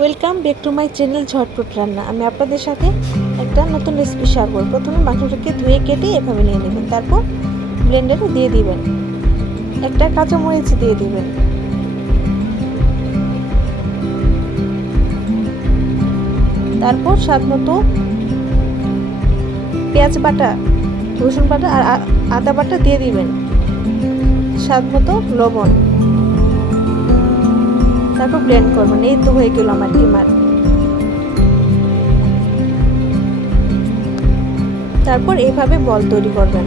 Welcome back to my channel ঝটপট রান্না। আমি আপনাদের সাথে একটা নতুন রেসিপি শেয়ার করব। প্রথমে মাংসটাকে ধুয়ে কেটে এভাবে নিয়ে নেবেন, তারপর ব্লেন্ডারে দিয়ে দিবেন, একটা কাঁচামরিচ দিয়ে দিবেন, তারপর স্বাদ মতো পেঁয়াজ বাটা, রসুন বাটা আর আদা বাটা দিয়ে দিবেন, স্বাদ মতো লবণ, তারপর ব্লেন্ড করবেন। এই তো হয়ে গেল আমার কিমার। তারপর এইভাবে বল তৈরি করবেন।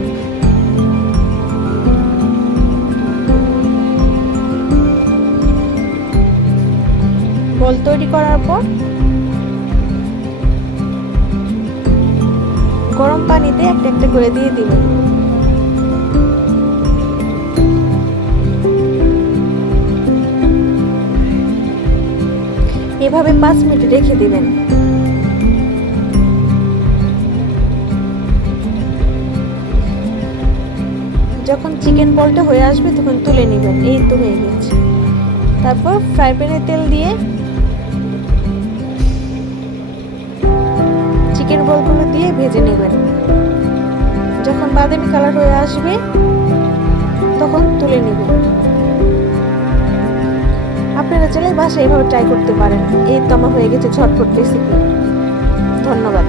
বল তৈরি করার পর গরম পানিতে একটা একটা করে দিয়ে দিবেন। এভাবে 5 মিনিট রেখে দিবেন। যখন চিকেন বলটা হয়ে আসবে তখন তুলে নেবেন। এই তো হয়ে গেছে। তারপর ফ্রাই প্যানে তেল দিয়ে চিকেন বলগুলো দিয়ে ভেজে নেবেন। যখন বাদামি কালার হয়ে আসবে তখন তুলে নেবেন। আপনারা চাইলে বাসায় এভাবে ট্রাই করতে পারেন। এই তো আমার হয়ে গেছে ঝটপট রেসিপি। ধন্যবাদ।